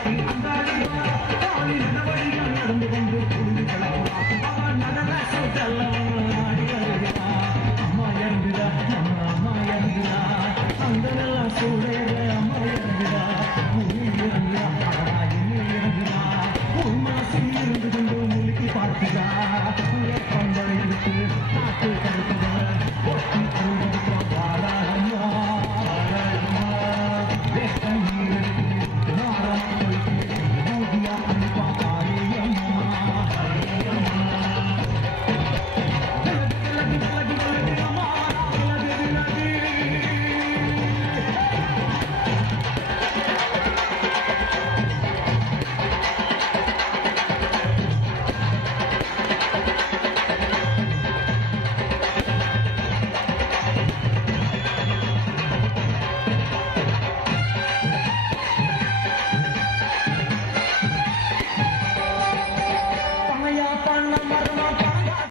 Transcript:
Thank you.